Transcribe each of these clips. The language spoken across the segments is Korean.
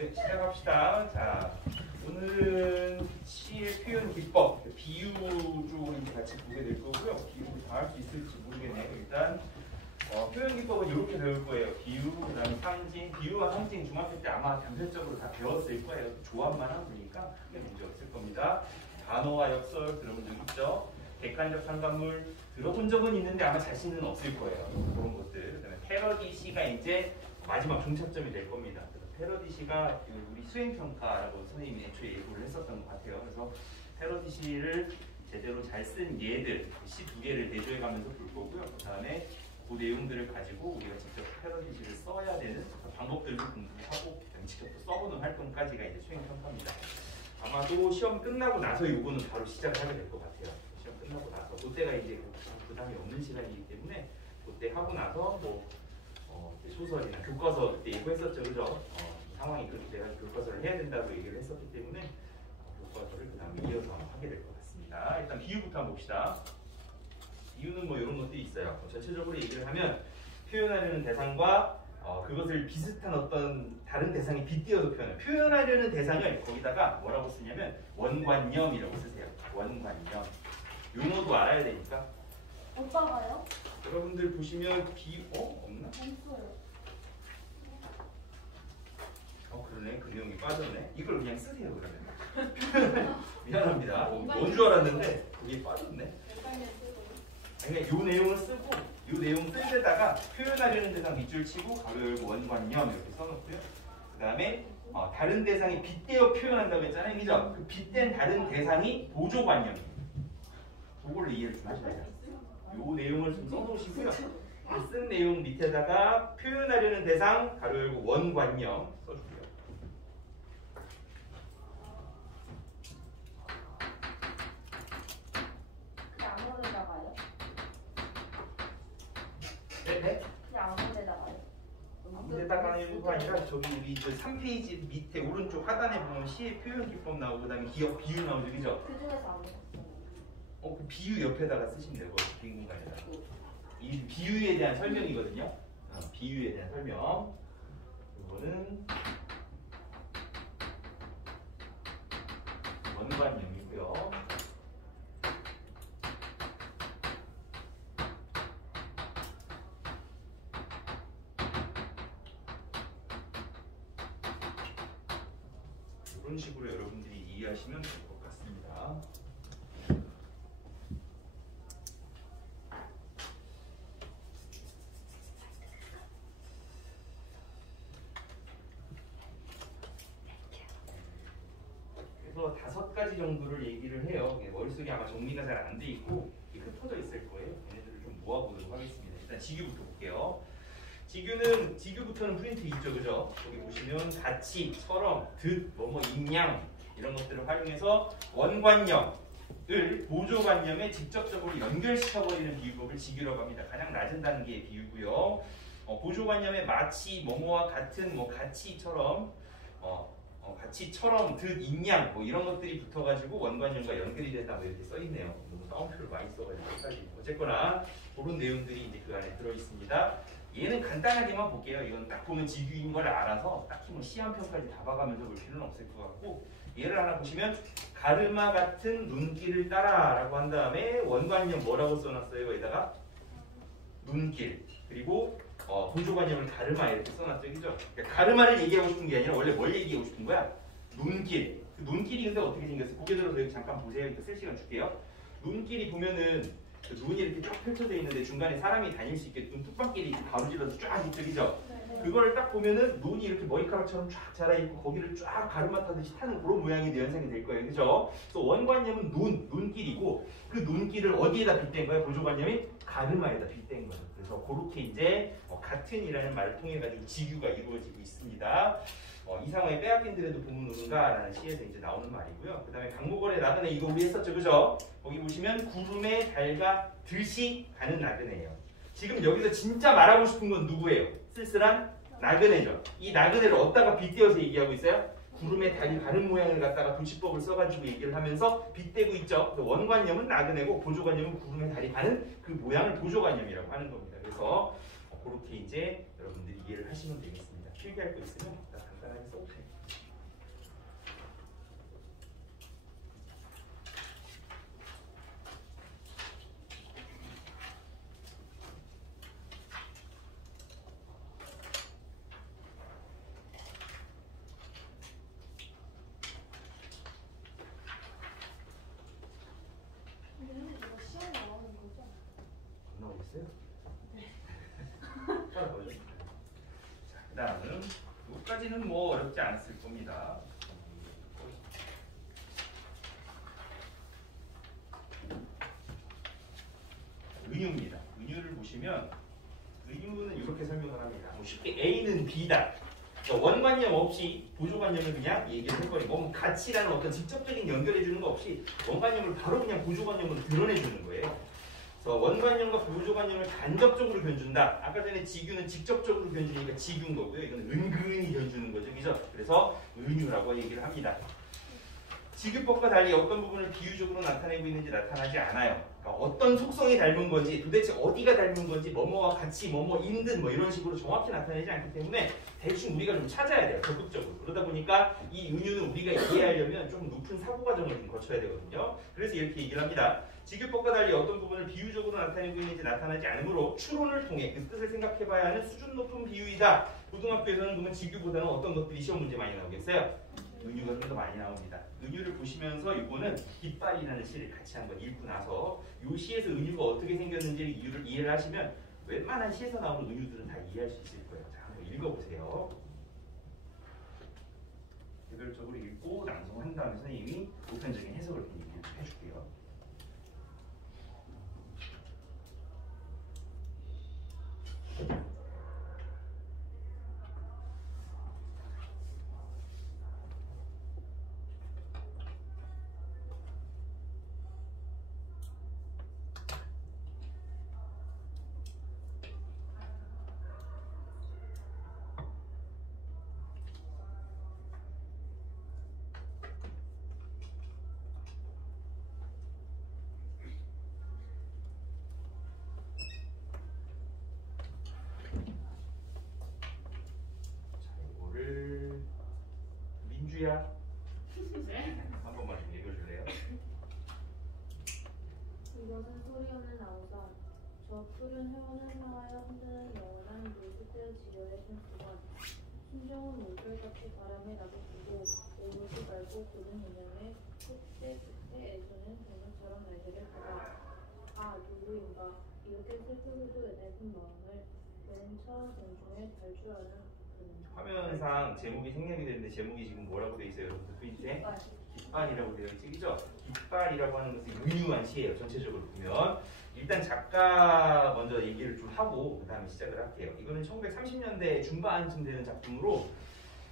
네, 시작합시다. 자, 오늘은 시의 표현 기법, 비유 쪽으로 이제 같이 보게 될 거고요. 비유를 다 할 수 있을지 모르겠네요. 일단 표현 기법은 이렇게 배울 거예요. 비유, 그다음에 상징, 비유와 상징 중학교 때 아마 단편적으로 다 배웠을 거예요. 조합만 하면 되니까 크게 문제 없을 겁니다. 단어와 역설 들어본 적 있죠? 객관적 상관물 들어본 적은 있는데 아마 자신은 없을 거예요. 그런 것들. 그다음에 패러디 시가 이제 마지막 종착점이 될 겁니다. 패러디 시가 우리 수행평가라고 선생님이 애초에 예고를 했었던 것 같아요. 그래서 패러디 시를 제대로 잘 쓴 예들 시 두 개를 대조해 가면서 볼 거고요. 그 다음에 그 내용들을 가지고 우리가 직접 패러디 시를 써야 되는 방법들도 공부하고 직접 또 써보는 활동까지가 이제 수행평가입니다. 아마도 시험 끝나고 나서 요거는 바로 시작을 하게 될 것 같아요. 시험 끝나고 나서 그때가 이제 부담이 없는 시간이기 때문에 그때 하고 나서 뭐 소설이나 교과서 그때 예고했었죠, 그죠? 상황이 그렇게 돼가지고 교과서를 해야 된다고 얘기를 했었기 때문에 교과서를 그 다음에 이어서 하게 될 것 같습니다. 일단 비유부터 한번 봅시다. 비유는 뭐 이런 것들이 있어요. 전체적으로 얘기를 하면 표현하려는 대상과 그것을 비슷한 어떤 다른 대상이 빗대어서 표현하려는 대상을 거기다가 뭐라고 쓰냐면 원관념이라고 쓰세요. 원관념. 용어도 알아야 되니까. 오빠가요? 여러분들 보시면 비유 없나? 없어요. 그러네. 그 내용이 빠졌네. 이걸 그냥 쓰세요 그러면. 미안합니다. 뭔 줄 알았는데 그게 빠졌네. 그러니까 요 내용을 쓰고 요 내용 쓴 데다가 표현하려는 대상 밑줄 치고 가로 열고 원관념 이렇게 써놓고요. 그 다음에 다른 대상이 빗대어 표현한다고 했잖아요. 그죠? 그 빗댄 다른 대상이 보조관념이에요. 그걸 이해를 좀 하셔야 돼요. 요 내용을 좀 써놓으시고요. 쓴 내용 밑에다가 표현하려는 대상 가로 열고 원관념 써주고요. 그냥 아무 데다가요? 네? 그냥 아무 데다가요? 아무 데다가 하는 이유가 아니라 저기 우리 3페이지 밑에 오른쪽 하단에 보면 시의 표현 기법 나오고 그다음에 기억 비유 나오죠, 그죠? 그 중에서 아무 데다가 그 비유 옆에다가 쓰시면 되고 빈 공간에다. 이 비유에 대한 설명이거든요. 비유에 대한 설명. 이거는 원관념이고요. 이런 식으로 여러분들이 이해하시면 될 것 같습니다. 그래서 5가지 정도를 얘기를 해요. 머릿속에 아마 정리가 잘 안 돼 있고 흩어져 있을 거예요. 얘네들을 좀 모아보도록 하겠습니다. 일단 지규부터 볼게요. 지규부터는 프린트 있죠, 그죠? 거기 보시면 같이, 처럼, 듯, 뭐뭐, 인양 이런 것들을 활용해서 원관념을 보조관념에 직접적으로 연결시켜버리는 비유법을 지규라고 합니다. 가장 낮은 단계의 비유고요. 보조관념에 마치, 뭐뭐와 같은, 뭐 같이처럼, 같이처럼, 듯, 인양 뭐 이런 것들이 붙어가지고 원관념과 연결이 된다 뭐 이렇게 써있네요. 너무 따옴표를 많이 써가지고 어쨌거나 그런 내용들이 이제 그 안에 들어있습니다. 얘는 간단하게만 볼게요. 이건 딱 보면 지규인 걸 알아서 딱히 뭐 시한편까지 다 봐가면서 볼 필요는 없을 것 같고 얘를 하나 보시면 가르마 같은 눈길을 따라 라고 한 다음에 원관념 뭐라고 써놨어요? 여기다가 눈길 그리고 보조관념을 가르마 이렇게 써놨죠. 그죠? 그러니까 가르마를 얘기하고 싶은 게 아니라 원래 뭘 얘기하고 싶은 거야? 눈길. 그 눈길이 근데 어떻게 생겼어요? 고개 들어서 여기 잠깐 보세요. 이따 쓸 시간 줄게요. 눈길이 보면은 눈이 이렇게 쫙 펼쳐져 있는데 중간에 사람이 다닐 수 있게 눈 뚝방길이 가로질러서 쫙 있죠, 그죠? 그걸 딱 보면은 눈이 이렇게 머리카락처럼 쫙 자라있고 거기를 쫙 가르마 타듯이 타는 그런 모양이 연상이 될 거예요, 그죠? 그래서 원관념은 눈길이고 그 눈길을 어디에다 빗댄 거예요? 보조관념이 가르마에다 빗댄 거예요. 그래서 그렇게 이제 같은이라는 말을 통해 가지고 지규가 이루어지고 있습니다. 이상화의 빼앗긴들에도 봄은 오는가라는 시에서 이제 나오는 말이고요. 그 다음에 강목월의 나그네 이거 우리 했었죠, 그죠? 거기 보시면 구름에 달가 듯이 가는 나그네예요. 지금 여기서 진짜 말하고 싶은 건 누구예요? 쓸쓸한 나그네죠. 이 나그네를 어디다가 빗대어서 얘기하고 있어요? 구름에 달이 가는 모양을 갖다가 도치법을 써가지고 얘기를 하면서 빗대고 있죠. 원관념은 나그네고 보조관념은 구름에 달이 가는 그 모양을 보조관념이라고 하는 겁니다. 그래서 그렇게 이제 여러분들이 이해를 하시면 되겠습니다. 필기할 거 있으면 간단하게 써보세요. 여기까지는 뭐 어렵지 않았을 겁니다. 은유입니다. 은유를 보시면 은유는 이렇게 설명을 합니다. 뭐 쉽게 A는 B다. 그러니까 원관념 없이 보조관념을 그냥 얘기를 해버리고 뭐 가치라는 어떤 직접적인 연결해주는 거 없이 원관념을 바로 그냥 보조관념으로 드러내주는 거예요. 그래서 원관념과 보조관념을 간접적으로 견준다. 아까 전에 지규는 직접적으로 견주니까 지규인 거고요. 이건 은근히 견주는 거죠. 그죠? 그래서 은유라고 얘기를 합니다. 지규법과 달리 어떤 부분을 비유적으로 나타내고 있는지 나타나지 않아요. 그러니까 어떤 속성이 닮은 건지 도대체 어디가 닮은 건지 뭐뭐와 같이 뭐뭐인 듯 뭐 이런 식으로 정확히 나타내지 않기 때문에 대충 우리가 좀 찾아야 돼요. 적극적으로. 그러다 보니까 이 은유는 우리가 이해하려면 좀 높은 사고 과정을 좀 거쳐야 되거든요. 그래서 이렇게 얘기를 합니다. 지규법과 달리 어떤 부분을 비유적으로 나타내고 있는지 나타나지 않으므로 추론을 통해 그 뜻을 생각해봐야 하는 수준 높은 비유이다. 고등학교에서는 그러면 지규보다는 어떤 것들이 시험 문제 많이 나오겠어요? 은유가 좀 더 많이 나옵니다. 은유를 보시면서 이거는 깃발이라는 시를 같이 한번 읽고 나서 이 시에서 은유가 어떻게 생겼는지 이유를 이해를 하시면 웬만한 시에서 나오는 은유들은 다 이해할 수 있을 거예요. 자, 한번 읽어보세요. 개별적으로 읽고 낭송한 다음에 선생님이 보편적인 해석을 해줄게요. 민주야, 한 번만 좀 읽어줄래요? 이것은 소리 없는 아우성. 저 푸른 회원을 향하여 흔드는 영원한 물끝을 지려의 손수건. 순정은 물결같이 바람에 나부수고 오르지 말고 고든 인형의 끝에 애주는 동물처럼 날개를 펴다. 아 누구인가 이렇게 슬프고도 애달픈 마음을 맨 처음 공중에 달 줄 아는 그는. 화면상 제목이 생략이 되는데 제목이 지금 뭐라고 돼 있어요? 여러분들 보이세요? 깃발이라고 되어 있지, 그죠? 깃발이라고 하는 것은 은유한 시예요. 전체적으로 보면 일단 작가 먼저 얘기를 좀 하고 그 다음에 시작을 할게요. 이거는 1930년대 중반쯤 되는 작품으로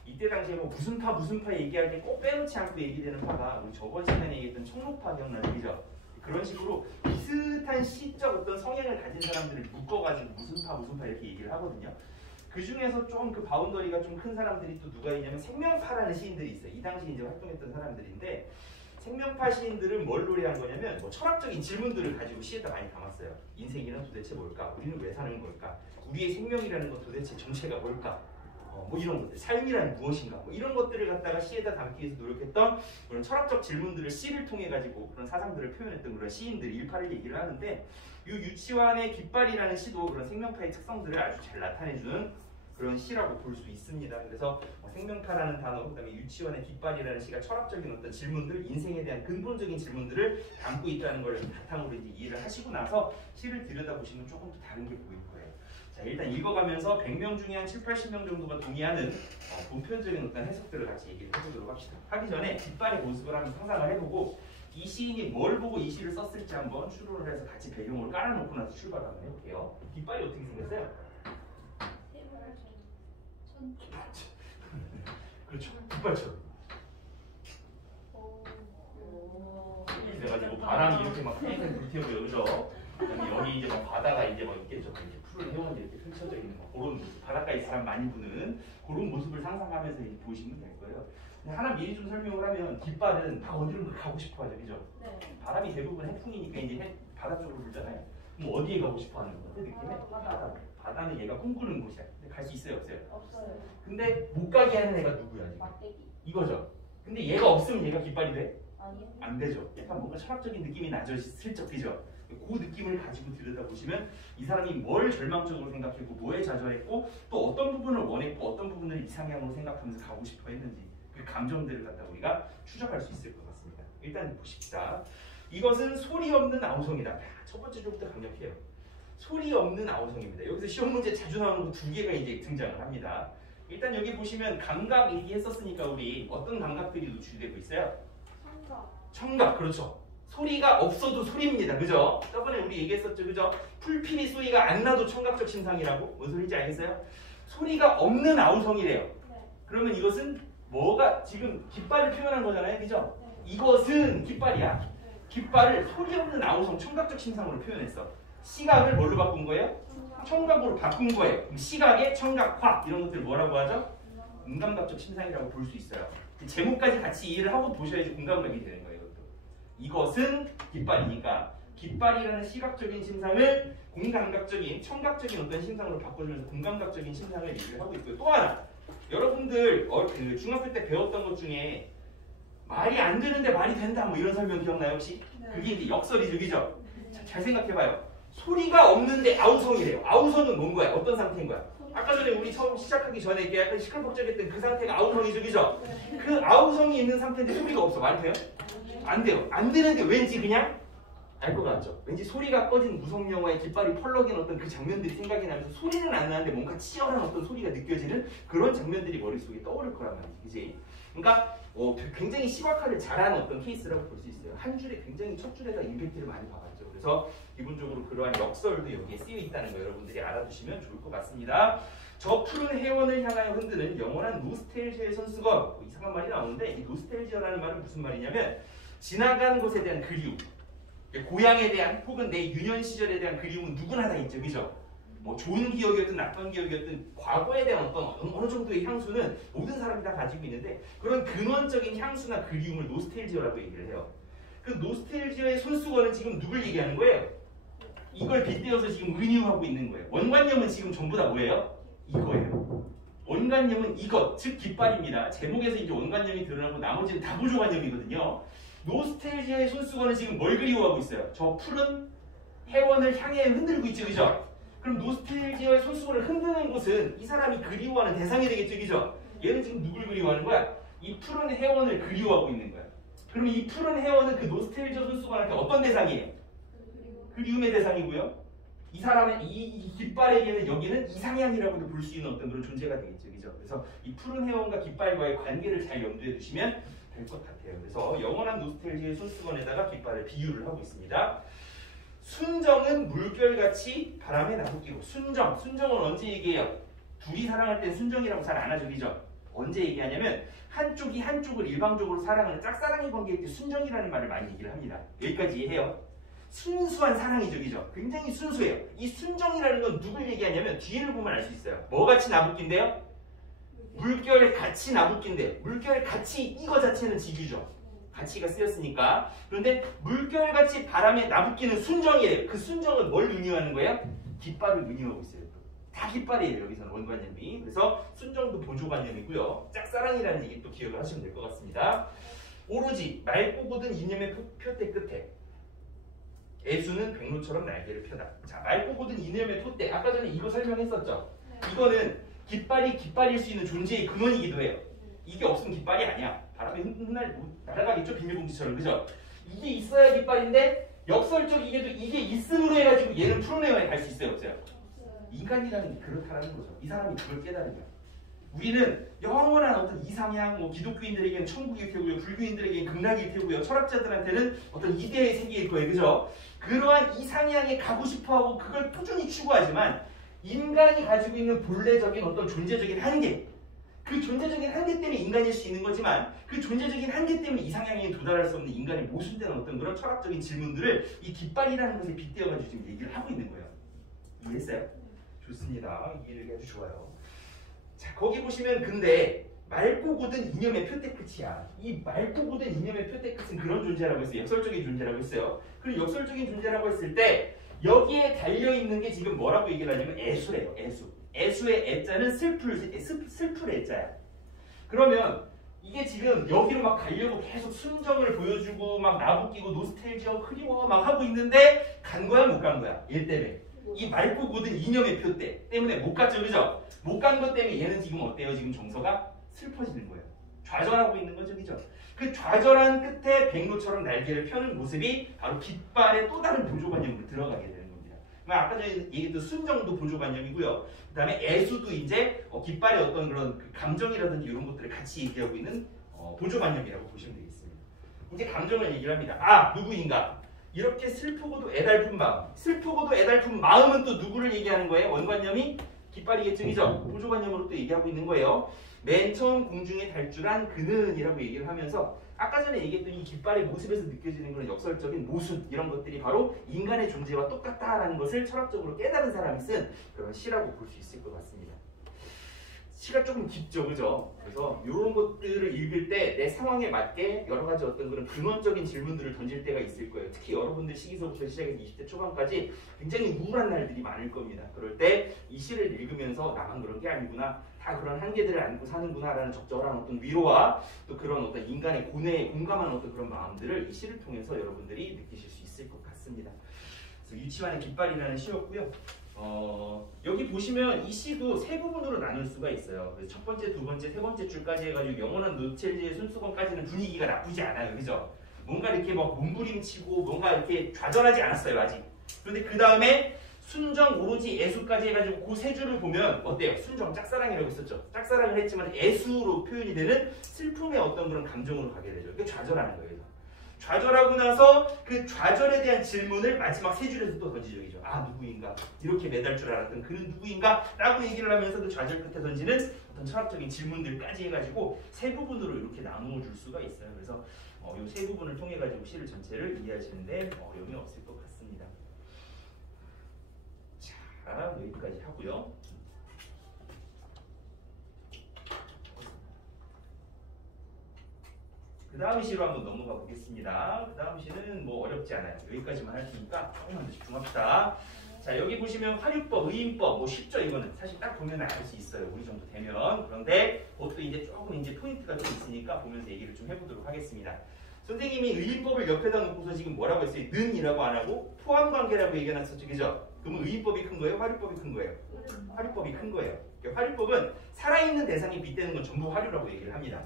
이때 당시에 뭐 무슨 파 얘기할 때 꼭 빼놓지 않고 얘기되는 파가 우리 저번 시간에 얘기했던 청록파 기억나죠? 그죠? 그런 식으로 비슷한 시적 어떤 성향을 가진 사람들을 묶어가지고 무슨 파 이렇게 얘기를 하거든요. 그 중에서 좀 그 바운더리가 좀 큰 사람들이 또 누가 있냐면 생명파라는 시인들이 있어요. 이 당시 이제 활동했던 사람들인데 생명파 시인들은 뭘 노래한 거냐면 뭐 철학적인 질문들을 가지고 시에다 많이 담았어요. 인생이란 도대체 뭘까? 우리는 왜 사는 걸까? 우리의 생명이라는 건 도대체 정체가 뭘까? 뭐 이런 것들, 삶이란 무엇인가? 뭐 이런 것들을 갖다가 시에다 담기 위해서 노력했던 그런 철학적 질문들을 시를 통해 가지고 그런 사상들을 표현했던 그런 시인들이 일파를 얘기를 하는데 이 유치환의 깃발이라는 시도 그런 생명파의 특성들을 아주 잘 나타내주는 그런 시라고 볼 수 있습니다. 그래서 생명파라는 단어, 그다음에 유치환의 깃발이라는 시가 철학적인 어떤 질문들, 인생에 대한 근본적인 질문들을 담고 있다는 걸 바탕으로 이제 이해를 하시고 나서 시를 들여다보시면 조금 또 다른 게 보일 거예요. 자, 일단 읽어가면서 100명 중에 한 7, 80명 정도가 동의하는 보편적인 어떤 해석들을 같이 얘기를 해보도록 합시다. 하기 전에 깃발의 모습을 한번 상상을 해보고 이 시인이 뭘 보고 이 시를 썼을지 한번 추론을 해서 같이 배경을 깔아놓고 나서 출발 한번 해볼게요. 깃발이 어떻게 생겼어요? 그렇죠. 깃발처럼. 이렇게 돼가지고 바람이 이렇게 막 팽팽 불태우고 그죠? 그다음에 여기 이제 막 바다가 이제 막 있겠죠. 이렇게 푸른 해원이 이렇게 펼쳐져 있는 그런 모습. 바닷가에 사람 많이 보는 그런 모습을 상상하면서 이렇게 보시면 될 거예요. 하나 미리 좀 설명을 하면 깃발은 다 어디로 가고 싶어 하죠, 그죠? 네. 바람이 대부분 해풍이니까 이제 바다 쪽으로 불잖아요. 그럼 어디에 가고 싶어 하는 거? 그 느낌에 바다. 바다는 얘가 꿈꾸는 곳이야. 근데 갈 수 있어요, 없어요? 없어요. 근데 못 가게 하는 애가 누구야? 지금? 막대기. 이거죠. 근데 얘가 없으면 얘가 깃발이 돼? 아니요. 안 되죠. 약간 뭔가 철학적인 느낌이 나죠, 슬쩍 그죠? 그 느낌을 가지고 들여다보시면 이 사람이 뭘 절망적으로 생각했고 뭐에 좌절했고 또 어떤 부분을 원했고 어떤 부분을 이상향으로 생각하면서 가고 싶어 했는지 그 감정들을 갖다 우리가 추적할 수 있을 것 같습니다. 일단 보십시다. 이것은 소리 없는 아우성이다. 첫 번째 줄부터 강력해요. 소리 없는 아우성입니다. 여기서 시험 문제 자주 나오는 거 두 개가 이제 등장을 합니다. 일단 여기 보시면 감각 얘기했었으니까 우리 어떤 감각들이 노출되고 있어요? 청각, 그렇죠. 소리가 없어도 소리입니다. 그죠? 저번에 우리 얘기했었죠. 그죠? 풀피리 소리가 안 나도 청각적 신상이라고? 뭔 소리인지 알겠어요? 소리가 없는 아우성이래요. 그러면 이것은 뭐가 지금 깃발을 표현한 거잖아요. 그죠? 이것은 깃발이야. 깃발을 소리 없는 아우성 청각적 신상으로 표현했어. 시각을 뭘로 바꾼 거예요? 청각으로 바꾼 거예요. 그럼 시각의 청각화 이런 것들 뭐라고 하죠? 음감각적 신상이라고 볼 수 있어요. 제목까지 같이 이해를 하고 보셔야지 공감각이 되는 거예요. 이것은 깃발이니까 깃발이라는 시각적인 신상을 공감각적인 청각적인 어떤 신상으로 바꿔주면서 공감각적인 신상을 얘기를 하고 있고요. 또 하나 여러분들 그 중학교 때 배웠던 것 중에 말이 안 되는데 말이 된다 뭐 이런 설명 기억나요 혹시? 그게 이제 역설이죠, 그죠? 잘 생각해봐요. 소리가 없는데 아우성이래요. 아우성은 뭔 거야? 어떤 상태인 거야? 아까 전에 우리 처음 시작하기 전에 이렇게 약간 시끌벅적했던 그 상태가 아우성이죠, 그죠? 그 아우성이 있는 상태인데 소리가 없어. 말이 돼요? 안 돼요. 안 되는데 왠지 그냥 알 것 같죠? 왠지 소리가 꺼진 무성 영화의 깃발이 펄럭인 어떤 그 장면들이 생각이 나면서 소리는 안 나는데 뭔가 치열한 어떤 소리가 느껴지는 그런 장면들이 머릿속에 떠오를 거란 말이지, 그지? 그러니까 굉장히 시각화를 잘하는 어떤 케이스라고 볼 수 있어요. 한 줄에 굉장히 첫 줄에다 임팩트를 많이 봐봤죠. 그래서 기본적으로 그러한 역설도 여기에 쓰여 있다는 거 여러분들이 알아두시면 좋을 것 같습니다. 저 푸른 해원을 향하여 흔드는 영원한 노스텔지아의 손수건. 이상한 말이 나오는데 이 노스텔지아라는 말은 무슨 말이냐면 지나간 것에 대한 그리움, 고향에 대한 혹은 내 유년 시절에 대한 그리움은 누구나 다 있죠, 그죠? 뭐 좋은 기억이었든 나쁜 기억이었든 과거에 대한 어떤 어느 정도의 향수는 모든 사람이 다 가지고 있는데 그런 근원적인 향수나 그리움을 노스텔지아라고 얘기를 해요. 그 노스텔지아의 손수건은 지금 누굴 얘기하는 거예요? 이걸 빗대어서 지금 은유하고 있는 거예요. 원관념은 지금 전부 다 뭐예요? 이거예요. 원관념은 이것, 즉 깃발입니다. 제목에서 이제 원관념이 드러나고 나머지는 다 보조관념이거든요. 노스텔지아의 손수건은 지금 뭘 그리워하고 있어요? 저 푸른 해원을 향해 흔들고 있죠, 그죠? 그럼 노스텔지아의 손수건을 흔드는 곳은 이 사람이 그리워하는 대상이 되겠죠, 그죠? 얘는 지금 누굴 그리워하는 거야? 이 푸른 해원을 그리워하고 있는 거야. 그럼 이 푸른 해원은 그 노스텔지아 손수건한테 어떤 대상이에요? 그리움의 대상이고요. 이 사람의 이 깃발에게는 여기는 이상향이라고도 볼 수 있는 어떤 그런 존재가 되겠죠, 그죠? 그래서 이 푸른 해원과 깃발과의 관계를 잘 염두에 두시면 될 것 같아요. 그래서 영원한 노스텔지아의 손수건에다가 깃발을 비유를 하고 있습니다. 순정은 물결같이 바람에 나부끼고. 순정은 언제 얘기해요? 둘이 사랑할 때 순정이라고 잘 안 하죠, 그죠? 언제 얘기하냐면 한쪽이 한쪽을 일방적으로 사랑하는 짝사랑의 관계일 때 순정이라는 말을 많이 얘기를 합니다. 여기까지 이해해요? 순수한 사랑이죠, 그죠? 굉장히 순수해요. 이 순정이라는 건 누굴 얘기하냐면 뒤를 보면 알 수 있어요. 뭐같이 나부낀대요? 물결같이 나부낀대요. 물결같이 이거 자체는 지규죠. 가치가 쓰였으니까. 그런데 물결같이 바람에 나부끼는 순정이에요. 그 순정은 뭘 의미하는 거예요? 깃발을 의미하고 있어요. 다 깃발이에요, 여기서는 원관념이. 그래서 순정도 보조관념이고요. 짝사랑이라는 얘기 또 기억을 하시면 될 것 같습니다. 오로지 맑고 굳은 이념의 표대 끝에 애수는 백로처럼 날개를 펴다. 자, 맑고 굳은 이념의 표대. 아까 전에 이거 설명했었죠? 이거는 깃발일 수 있는 존재의 근원이기도 해요. 이게 없으면 깃발이 아니야. 바람에 날아가겠죠, 비닐봉지처럼, 그죠? 이게 있어야 깃발인데 역설적이게도 이게 있음으로 해가지고 얘는 푸른 해원에 갈 수 있어요, 없어요? 인간이라는 게 그렇다는 거죠. 이 사람이 그걸 깨달은 거야. 우리는 영원한 어떤 이상향, 뭐 기독교인들에게는 천국일 테고요, 불교인들에게는 극락일 테고요, 철학자들한테는 어떤 이데의 세계일 거예요, 그죠? 그러한 이상향에 가고 싶어하고 그걸 꾸준히 추구하지만 인간이 가지고 있는 본래적인 어떤 존재적인 한계, 그 존재적인 한계 때문에 인간일 수 있는 거지만 그 존재적인 한계 때문에 이상향에 도달할 수 없는 인간의 모순된 어떤 그런 철학적인 질문들을 이 깃발이라는 것에 빗대어가지고 지금 얘기를 하고 있는 거예요. 이해했어요? 좋습니다. 이해를 아주 좋아요. 자, 거기 보시면 근데 맑고 굳은 이념의 표대 끝이야. 이 맑고 굳은 이념의 표대 끝은 그런 존재라고 했어요. 역설적인 존재라고 했어요. 그리고 역설적인 존재라고 했을 때 여기에 달려있는 게 지금 뭐라고 얘기를 하냐면 애수래요. 애수. 애수의 애자는 슬플 애자야. 그러면 이게 지금 여기로 막 가려고 계속 순정을 보여주고 막 나부끼고 노스텔지아 그리워 막 하고 있는데 간 거야 못 간 거야? 얘 때문에. 이 맑고 굳은 이념의 표대 때문에 못 갔죠, 그죠? 못 간 것 때문에 얘는 지금 어때요? 지금 정서가 슬퍼지는 거예요. 좌절하고 있는 거죠, 그죠? 그 좌절한 끝에 백로처럼 날개를 펴는 모습이 바로 깃발의 또 다른 보조관념으로 들어가게 되는 겁니다. 아까 전에 얘기했던 순정도 보조관념이고요. 그 다음에 애수도 이제 깃발의 어떤 그런 그 감정이라든지 이런 것들을 같이 얘기하고 있는 보조관념이라고 보시면 되겠습니다. 이제 감정을 얘기를 합니다. 아, 누구인가? 이렇게 슬프고도 애달픈 마음. 슬프고도 애달픈 마음은 또 누구를 얘기하는 거예요? 원관념이 깃발이겠죠, 그죠? 보조관념으로 또 얘기하고 있는 거예요. 맨 처음 공중에 달줄한 그는이라고 얘기를 하면서 아까 전에 얘기했던 이 깃발의 모습에서 느껴지는 그런 역설적인 모순 이런 것들이 바로 인간의 존재와 똑같다라는 것을 철학적으로 깨달은 사람이 쓴 그런 시라고 볼 수 있을 것 같습니다. 시가 조금 깊죠, 그죠? 그래서 이런 것들을 읽을 때 내 상황에 맞게 여러 가지 어떤 그런 근원적인 질문들을 던질 때가 있을 거예요. 특히 여러분들 시기서부터 시작해서 20대 초반까지 굉장히 우울한 날들이 많을 겁니다. 그럴 때 이 시를 읽으면서 나만 그런 게 아니구나, 다 그런 한계들을 안고 사는구나라는 적절한 어떤 위로와 또 그런 어떤 인간의 고뇌에 공감하는 어떤 그런 마음들을 이 시를 통해서 여러분들이 느끼실 수 있을 것 같습니다. 그래서 유치환의 깃발이라는 시였고요. 여기 보시면 이 시도 세 부분으로 나눌 수가 있어요. 그래서 첫 번째, 두 번째, 세 번째 줄까지 해가지고 영원한 노첼리의 순수건까지는 분위기가 나쁘지 않아요, 그죠? 뭔가 이렇게 막 몸부림치고 뭔가 이렇게 좌절하지 않았어요, 아직. 그런데 그 다음에 순정, 오로지, 애수까지 해가지고 그 세 줄을 보면 어때요? 순정, 짝사랑이라고 했었죠. 짝사랑을 했지만 애수로 표현이 되는 슬픔의 어떤 그런 감정으로 가게 되죠. 이게 좌절하는 거예요. 좌절하고 나서 그 좌절에 대한 질문을 마지막 세 줄에서 또 던지죠. 아, 누구인가? 이렇게 매달 줄 알았던 그는 누구인가? 라고 얘기를 하면서 그 좌절 끝에 던지는 어떤 철학적인 질문들까지 해가지고 세 부분으로 이렇게 나누어 줄 수가 있어요. 그래서 이 세 부분을 통해 가지고 시를 전체를 이해하시는데 어려움이 없을 것 같습니다. 자, 여기까지 하고요. 그 다음 시로 한번 넘어가 보겠습니다. 그 다음 시는 뭐 어렵지 않아요. 여기까지만 할 테니까 조금만 더 집중합시다. 자, 여기 보시면 화류법, 의인법, 뭐 쉽죠 이거는. 사실 딱 보면 알 수 있어요. 우리 정도 되면. 그런데 그것도 이제 조금 이제 포인트가 좀 있으니까 보면서 얘기를 좀 해보도록 하겠습니다. 선생님이 의인법을 옆에다 놓고서 지금 뭐라고 했어요? 는이라고 안 하고 포함관계라고 얘기해놨었죠, 그죠? 그러면 의인법이 큰 거예요? 화류법이 큰 거예요? 화류법이 큰 거예요. 화류법은 살아있는 대상이 빗대는 건 전부 화류라고 얘기를 합니다.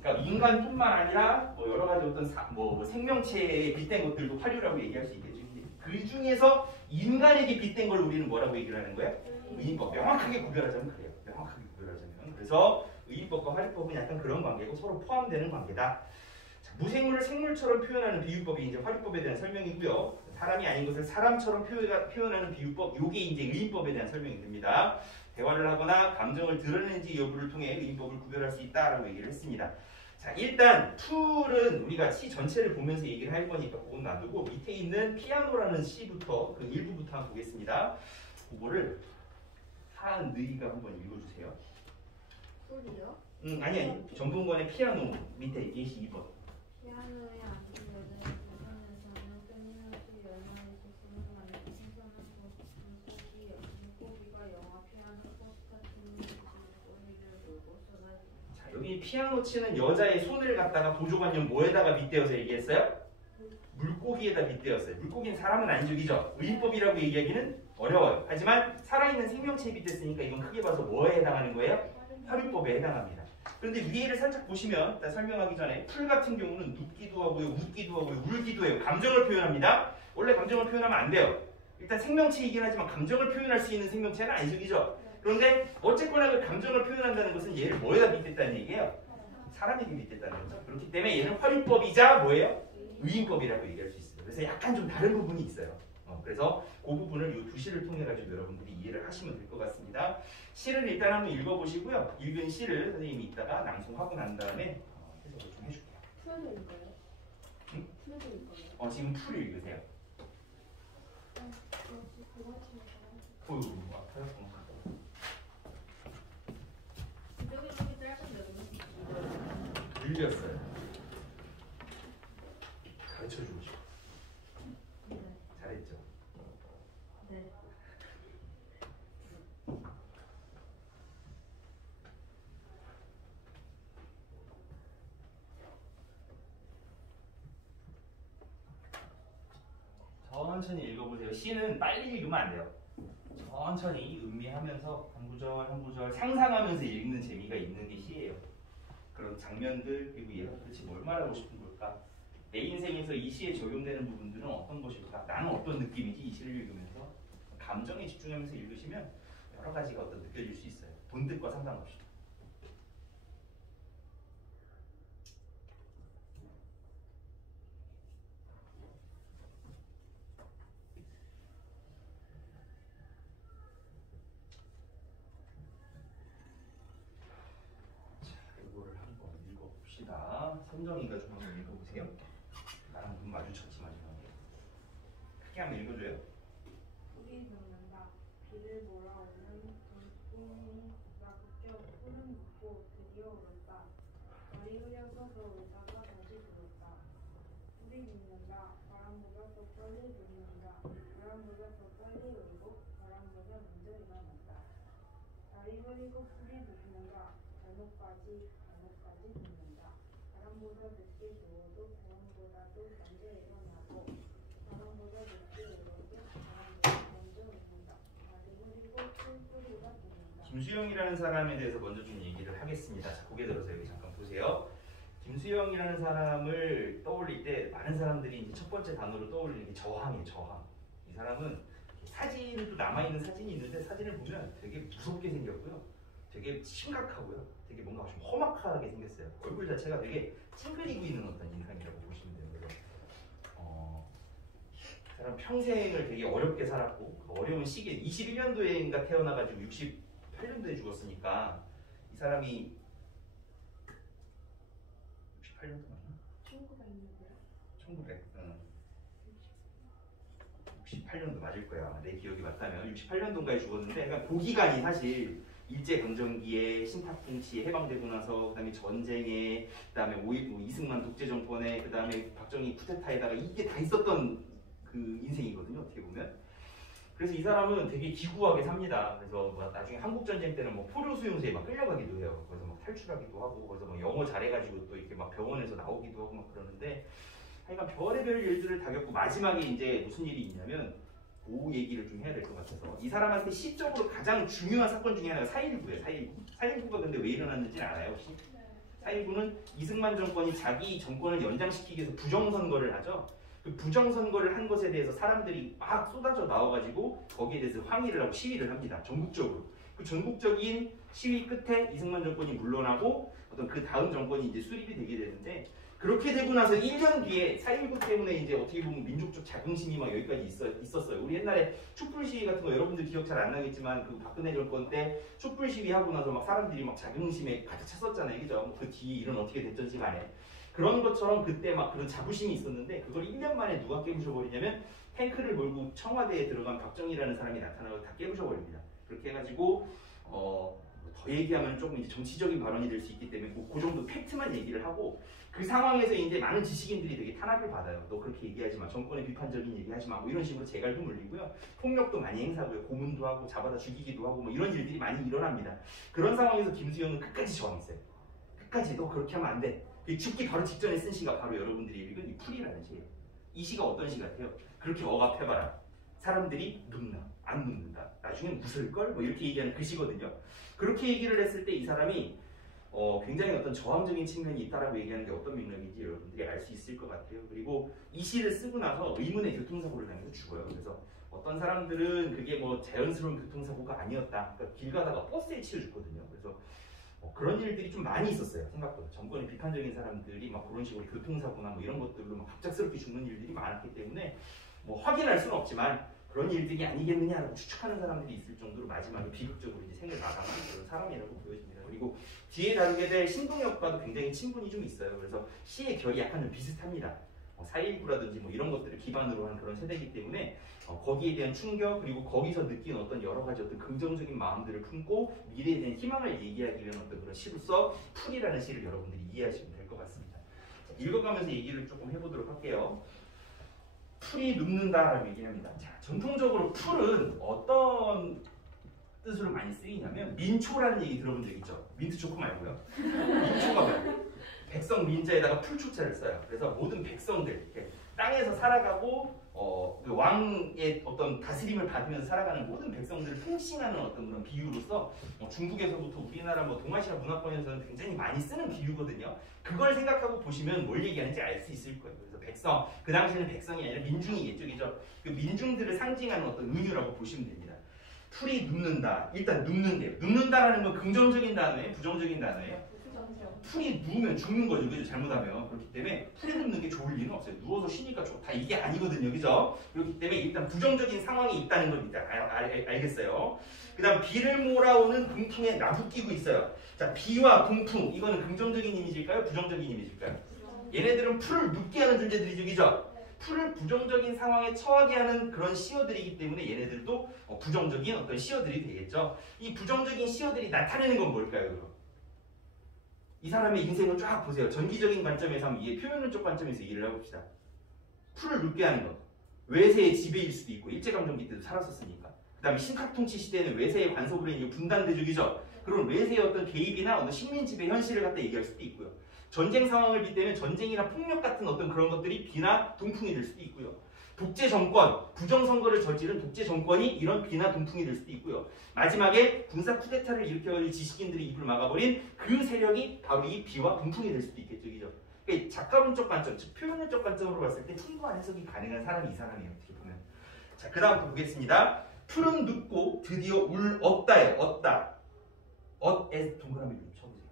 그러니까 인간뿐만 아니라 뭐 여러 가지 어떤 뭐 생명체에 빗댄 것들도 화류라고 얘기할 수 있겠죠. 그 중에서 인간에게 빗댄 걸 우리는 뭐라고 얘기를 하는 거예요? 의인법. 명확하게 구별하자면 그래요. 명확하게 구별하자면. 그래서 의인법과 화류법은 약간 그런 관계고 서로 포함되는 관계다. 자, 무생물을 생물처럼 표현하는 비유법이 이제 화류법에 대한 설명이고요. 사람이 아닌 것을 사람처럼 표현하는 비유법, 요게 이제 의인법에 대한 설명이 됩니다. 대화를 하거나 감정을 드러내는지 여부를 통해 의인법을 구별할 수 있다라고 얘기를 했습니다. 자, 일단 풀은 우리가 시 전체를 보면서 얘기를 할 거니까 그건 놔두고 밑에 있는 피아노라는 시부터 그 일부부터 한번 보겠습니다. 그거를 한의가 한번 읽어주세요. 풀이요? 아니 전분권의 피아노 밑에 예시 2번. 피아노에 앉은 여자의 부산에서는 끊임없이 열망이 있었음을 말하고 신선한 물고기가 영화 피아노 버스 같은 물고기를 몰고 쏟아진다. 자, 여기 피아노 치는 여자의 손을 갖다가 보조관념 뭐에다가 빗대어서 얘기했어요? 물고기에다 빗대었어요. 물고기는 사람은 아니죠, 그죠? 의인법이라고 얘기하기는 어려워요. 하지만 살아있는 생명체에 빗댔으니까 이건 크게 봐서 뭐에 해당하는 거예요? 화류법에 해당합니다. 그런데 위에를 살짝 보시면 일단 설명하기 전에 풀 같은 경우는 눕기도 하고요, 웃기도 하고요, 울기도 해요. 감정을 표현합니다. 원래 감정을 표현하면 안 돼요. 일단 생명체이긴 하지만 감정을 표현할 수 있는 생명체는 아니죠, 그죠? 그런데 어쨌거나 그 감정을 표현한다는 것은 얘를 뭐에다 빗댔다는 얘기예요? 사람에게 빗댔다는 거죠. 그렇기 때문에 얘는 화류법이자 뭐예요? 의인법이라고 얘기할 수 있어요. 그래서 약간 좀 다른 부분이 있어요. 그래서 그 부분을 이 두 시를 통해 가지고 여러분들이 이해를 하시면 될 것 같습니다. 시를 일단 한번 읽어보시고요. 읽은 시를 선생님이 이따가 낭송하고 난 다음에 해석을 좀 해줄게요. 풀도 읽어요? 응? 풀도 읽어요? 지금 풀을 읽으세요. 아파요? 여기 짧은데 너무 늘렸어요. 가르쳐주고 싶어. 네. 잘했죠? 네. 천천히 읽어보세요. 시는 빨리 읽으면 안 돼요. 천천히 음미하면서 한 구절 한 구절 상상하면서 읽는 재미가 있는 게 시예요. 그런 장면들 그리고 얘가 도대체 뭘 말하고 싶은 걸까? 내 인생에서 이 시에 적용되는 부분들은 어떤 것일까? 나는 어떤 느낌이지 이 시를 읽으면서? 감정에 집중하면서 읽으시면 여러 가지가 어떤 느껴질 수 있어요. 본뜻과 상관없이. 선정이가 좀 한번 읽어보세요. 나랑 눈 마주쳤지 마지막에. 크게 한번 읽어줘요. 풀이 눕는다. 비를 몰아오는 동풍이 나긋겨 푸른 묻고 드디어 오른다. 다리 흐려서서 울다가 다시 들었다. 풀이 눕는다. 바람보다 더 빨리 눕는다. 바람보다 더 빨리 울고 바람보다 먼저 일어난다. 다리 흐리고 풀이 눕는다. 잘못까지 눕는다. 바람보다 늦게 누워도 바람보다도 먼저 일어나고 바람보다 늦게 일어도 바람보다 먼저 일어난다. 다리 흐리고 풀뿌리가 눕는다. 김수영이라는 사람에 대해서 먼저 좀 얘기를 하겠습니다. 자, 고개 들어서 여기 잠깐 보세요. 김수영이라는 사람을 떠올릴 때 많은 사람들이 이제 첫 번째 단어로 떠올리는 게 저항이에요. 저항. 이 사람은 사진도 남아있는 사진이 있는데 사진을 보면 되게 무섭게 생겼고요. 되게 심각하고요. 되게 뭔가 좀 험악하게 생겼어요. 얼굴 자체가 되게 찡그리고 있는 어떤 인상이라고 보시면 돼요. 그래서 그 사람 평생을 되게 어렵게 살았고 그 어려운 시기에 21년도에인가 태어나가지고 68년도에 죽었으니까 이 사람이 68년도 맞나? 1900년도요? 68년도 맞을 거야. 내 기억이 맞다면 68년도인가에 죽었는데 그러니까 그 기간이 사실 일제강점기에 신탁통치에 해방되고 나서 그다음에 전쟁에 그다음에 이승만 독재정권에 그다음에 박정희 쿠데타에다가 이게 다 있었던 그 인생이거든요. 어떻게 보면. 그래서 이 사람은 되게 기구하게 삽니다. 그래서 뭐 나중에 한국전쟁 때는 뭐 포로 수용소에 막 끌려가기도 해요. 그래서 막 탈출하기도 하고 그래서 막 영어 잘해가지고 또 이렇게 막 병원에서 나오기도 하고 막 그러는데 하여간 별의별 일들을 다 겪고 마지막에 이제 무슨 일이 있냐면 그 얘기를 좀 해야 될 것 같아서 이 사람한테 시적으로 가장 중요한 사건 중에 하나가 4.19예요. 4.19. 4.19가 근데 왜 일어났는지는 알아요 혹시? 4.19는 이승만 정권이 자기 정권을 연장시키기 위해서 부정선거를 하죠. 그 부정선거를 한 것에 대해서 사람들이 막 쏟아져 나와가지고 거기에 대해서 항의를 하고 시위를 합니다. 전국적으로. 그 전국적인 시위 끝에 이승만 정권이 물러나고 어떤 그 다음 정권이 이제 수립이 되게 되는데 그렇게 되고 나서 1년 뒤에 4.19 때문에 이제 어떻게 보면 민족적 자긍심이 막 여기까지 있었어요. 우리 옛날에 촛불 시위 같은 거 여러분들 기억 잘 안 나겠지만 그 박근혜 정권 때 촛불 시위 하고 나서 막 사람들이 막 자긍심에 가득 찼었잖아요. 그죠? 그 뒤에 일은 어떻게 됐던지 간에. 그런 것처럼 그때 막 그런 자부심이 있었는데 그걸 1년 만에 누가 깨부셔버리냐면 탱크를 몰고 청와대에 들어간 박정희라는 사람이 나타나고 다 깨부셔버립니다. 그렇게 해가지고 더 얘기하면 조금 이제 정치적인 발언이 될 수 있기 때문에 그 정도 팩트만 얘기를 하고 그 상황에서 이제 많은 지식인들이 되게 탄압을 받아요. 너 그렇게 얘기하지 마. 정권에 비판적인 얘기하지 마. 뭐 이런 식으로 재갈도 물리고요. 폭력도 많이 행사하고요. 고문도 하고 잡아다 죽이기도 하고 뭐 이런 일들이 많이 일어납니다. 그런 상황에서 김수영은 끝까지 저항했어요. 끝까지 너 그렇게 하면 안 돼. 죽기 바로 직전에 쓴 시가 바로 여러분들이 읽은 이 풀이라는 시예요. 이 시가 어떤 시 같아요? 그렇게 억압해봐라. 사람들이 눕나 안 눕는다. 나중엔 웃을걸? 뭐 이렇게 얘기하는 그 시거든요. 그렇게 얘기를 했을 때 이 사람이 굉장히 어떤 저항적인 측면이 있다라고 얘기하는 게 어떤 맥락인지 여러분들이 알 수 있을 것 같아요. 그리고 이 시를 쓰고 나서 의문의 교통사고를 당해서 죽어요. 그래서 어떤 사람들은 그게 뭐 자연스러운 교통사고가 아니었다. 그러니까 길 가다가 버스에 치여 죽거든요. 그래서 그런 일들이 좀 많이 있었어요. 생각보다 정권에 비판적인 사람들이 막 그런 식으로 교통사고나 뭐 이런 것들로 막 갑작스럽게 죽는 일들이 많았기 때문에 뭐 확인할 수는 없지만 그런 일들이 아니겠느냐라고 추측하는 사람들이 있을 정도로 마지막에 비극적으로 이제 생을 마감하는 그런 사람이라고 보여집니다. 그리고 뒤에 다루게 될 신동엽과도 굉장히 친분이 좀 있어요. 그래서 시의 결이 약간 좀 비슷합니다. 4.19라든지 뭐 이런 것들을 기반으로 한 그런 세대이기 때문에 거기에 대한 충격 그리고 거기서 느낀 어떤 여러 가지 어떤 긍정적인 마음들을 품고 미래에 대한 희망을 얘기하기 위한 어떤 그런 시로서 풀이라는 시를 여러분들이 이해하시면 될 것 같습니다. 자, 읽어가면서 얘기를 조금 해보도록 할게요. 풀이 눕는다라고 얘기합니다. 자, 전통적으로 풀은 어떤 뜻으로 많이 쓰이냐면 민초라는 얘기 들어본 적 있죠? 민트 초코 말고요. 민초가 뭐예요? 백성 민자에다가 풀초자를 써요. 그래서 모든 백성들 이렇게 땅에서 살아가고 그 왕의 어떤 다스림을 받으면서 살아가는 모든 백성들을 통칭하는 어떤 그런 비유로서 중국에서부터 우리나라 동아시아 문화권에서는 굉장히 많이 쓰는 비유거든요. 그걸 생각하고 보시면 뭘 얘기하는지 알 수 있을 거예요. 그래서 백성, 그 당시에는 백성이 아니라 민중이겠죠, 그죠? 그 민중들을 상징하는 어떤 은유라고 보시면 됩니다. 풀이 눕는다. 일단 눕는데요. 눕는다라는 건 긍정적인 단어예요, 부정적인 단어예요? 풀이 누우면 죽는 거죠, 그죠? 잘못하면. 그렇기 때문에 풀이 눕는 게 좋을 리는 없어요. 누워서 쉬니까 좋다, 이게 아니거든요, 그죠? 그렇기 때문에 일단 부정적인 상황이 있다는 건 일단 알겠어요. 그 다음 비를 몰아오는 동풍에 나부끼고 있어요. 자, 비와 동풍, 이거는 긍정적인 이미지일까요, 부정적인 이미지일까요? 얘네들은 풀을 눕게 하는 존재들이죠, 그죠? 풀을 부정적인 상황에 처하게 하는 그런 시어들이기 때문에 얘네들도 부정적인 어떤 시어들이 되겠죠. 이 부정적인 시어들이 나타내는 건 뭘까요, 그럼? 이 사람의 인생을 쫙 보세요. 전기적인 관점에서 한번 표현론적 관점에서 이해를 해봅시다. 풀을 눕게 하는 것. 외세의 지배일 수도 있고, 일제강점기 때도 살았었으니까. 그 다음에 신탁통치 시대에는 외세의 간섭으로 인해 분단대적이죠. 그런 외세의 어떤 개입이나 어떤 식민 지배 현실을 갖다 얘기할 수도 있고요. 전쟁 상황을 빗대면 전쟁이나 폭력 같은 어떤 그런 것들이 비나 동풍이 될 수도 있고요. 독재 정권, 부정선거를 저지른 독재 정권이 이런 비나 동풍이 될 수도 있고요. 마지막에 군사 쿠데타를 일으켜가지고 지식인들이 입을 막아버린 그 세력이 바로 이 비와 동풍이 될 수도 있겠죠, 그죠? 그러니까 작가론적 관점, 즉 표현론적 관점으로 봤을 때 풍부한 해석이 가능한 사람이 이 사람이에요, 어떻게 보면. 자, 그 다음 보겠습니다. 풀은 눕고 드디어 얻다예요, 얻다. 얻에 동그라미를 쳐보세요.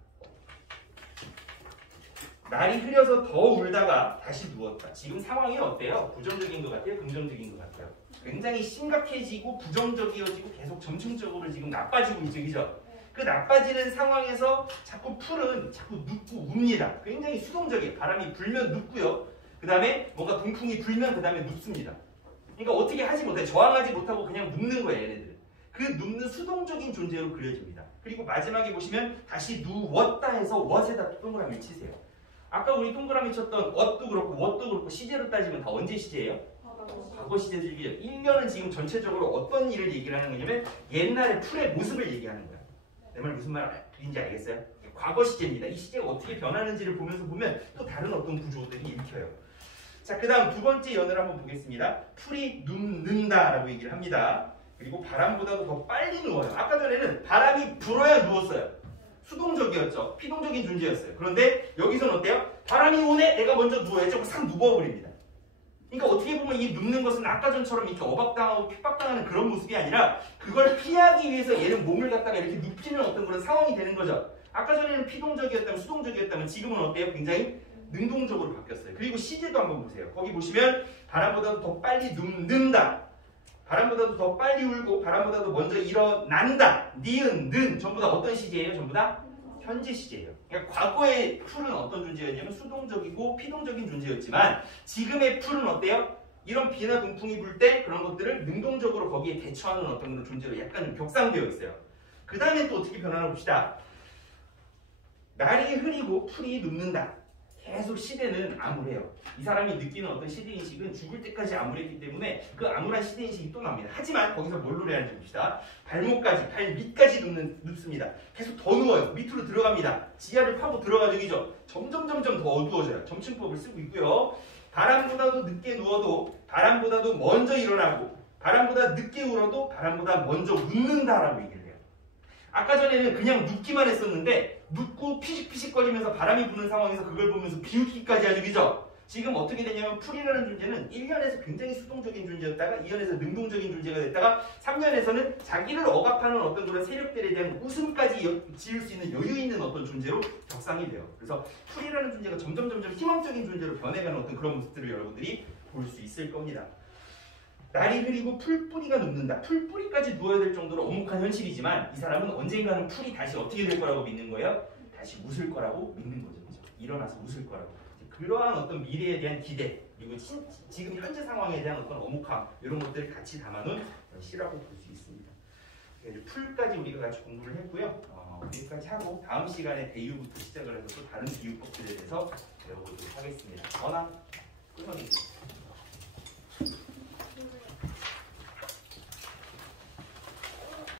날이 흐려서 더 울다가 다시 누웠다. 지금 상황이 어때요? 부정적인 것 같아요? 긍정적인 것 같아요? 굉장히 심각해지고 부정적이어지고 계속 점층적으로 지금 나빠지고 있죠, 그죠? 그 나빠지는 상황에서 자꾸 풀은 자꾸 눕고 웁니다. 굉장히 수동적이에요. 바람이 불면 눕고요. 그 다음에 뭔가 동풍이 불면 그 다음에 눕습니다. 그러니까 어떻게 하지 못해, 저항하지 못하고 그냥 눕는 거예요, 얘네들은. 그 눕는 수동적인 존재로 그려집니다. 그리고 마지막에 보시면 다시 누웠다 해서 what에다 동그라미 치세요. 아까 우리 동그라미 쳤던 what도 그렇고 what도 그렇고 시제로 따지면 다 언제 시제예요? 과거 시제들이죠. 1년은 지금 전체적으로 어떤 일을 얘기를 하는 거냐면 옛날의 풀의 모습을 얘기하는 거야. 내 말 무슨 말인지 알겠어요? 과거 시제입니다. 이 시제가 어떻게 변하는지를 보면서 보면 또 다른 어떤 구조들이 읽혀요. 자, 그 다음 두 번째 연을 한번 보겠습니다. 풀이 눕는다라고 얘기를 합니다. 그리고 바람보다도 더 빨리 누워요. 아까 전에는 바람이 불어야 누웠어요. 수동적이었죠. 피동적인 존재였어요. 그런데 여기서는 어때요? 바람이 오네? 내가 먼저 누워야죠. 싹 누워버립니다. 그러니까 어떻게 보면 이 눕는 것은 아까 전처럼 이렇게 억압당하고 핍박당하는 그런 모습이 아니라 그걸 피하기 위해서 얘는 몸을 갖다가 이렇게 눕히는 어떤 그런 상황이 되는 거죠. 아까 전에는 피동적이었다면 수동적이었다면 지금은 어때요? 굉장히 능동적으로 바뀌었어요. 그리고 시제도 한번 보세요. 거기 보시면 바람보다도 더 빨리 눕는다. 바람보다도 더 빨리 울고 바람보다도 먼저 일어난다. 니은, 는 전부 다 어떤 시제예요? 전부 다 현재 시제예요. 그러니까 과거의 풀은 어떤 존재였냐면 수동적이고 피동적인 존재였지만 지금의 풀은 어때요? 이런 비나 동풍이 불 때 그런 것들을 능동적으로 거기에 대처하는 어떤 그런 존재로 약간 좀 격상되어 있어요. 그 다음에 또 어떻게 변하나 봅시다. 날이 흐리고 풀이 눕는다. 계속 시대는 암울해요. 이 사람이 느끼는 어떤 시대인식은 죽을 때까지 암울했기 때문에 그 암울한 시대인식이 또 납니다. 하지만 거기서 뭘 노래하는지 봅시다. 발목까지, 발 밑까지 눕습니다. 계속 더 누워요. 밑으로 들어갑니다. 지하를 파고 들어가죠. 점점 더 어두워져요. 점층법을 쓰고 있고요. 바람보다도 늦게 누워도 바람보다도 먼저 일어나고 바람보다 늦게 울어도 바람보다 먼저 웃는다라고 얘기를 해요. 아까 전에는 그냥 눕기만 했었는데 눕고 피식피식거리면서 바람이 부는 상황에서 그걸 보면서 비웃기까지 하죠, 그죠? 지금 어떻게 되냐면 풀이라는 존재는 1년에서 굉장히 수동적인 존재였다가 2년에서 능동적인 존재가 됐다가 3년에서는 자기를 억압하는 어떤 그런 세력들에 대한 웃음까지 지을 수 있는 여유 있는 어떤 존재로 격상이 돼요. 그래서 풀이라는 존재가 점점 희망적인 존재로 변해가는 어떤 그런 모습들을 여러분들이 볼 수 있을 겁니다. 날이 흐리고 풀뿌리가 눕는다. 풀뿌리까지 누워야 될 정도로 엄혹한 현실이지만 이 사람은 언젠가는 풀이 다시 어떻게 될 거라고 믿는 거예요? 다시 웃을 거라고 믿는 거죠. 그죠? 일어나서 웃을 거라고. 그러한 어떤 미래에 대한 기대 그리고 지금 현재 상황에 대한 어떤 엄혹함 이런 것들을 같이 담아놓은 시라고 볼 수 있습니다. 풀까지 우리가 같이 공부를 했고요. 여기까지 하고 다음 시간에 대유부터 시작을 해서 또 다른 비유법들에 대해서 배워보도록 하겠습니다. 끊어내겠습니다.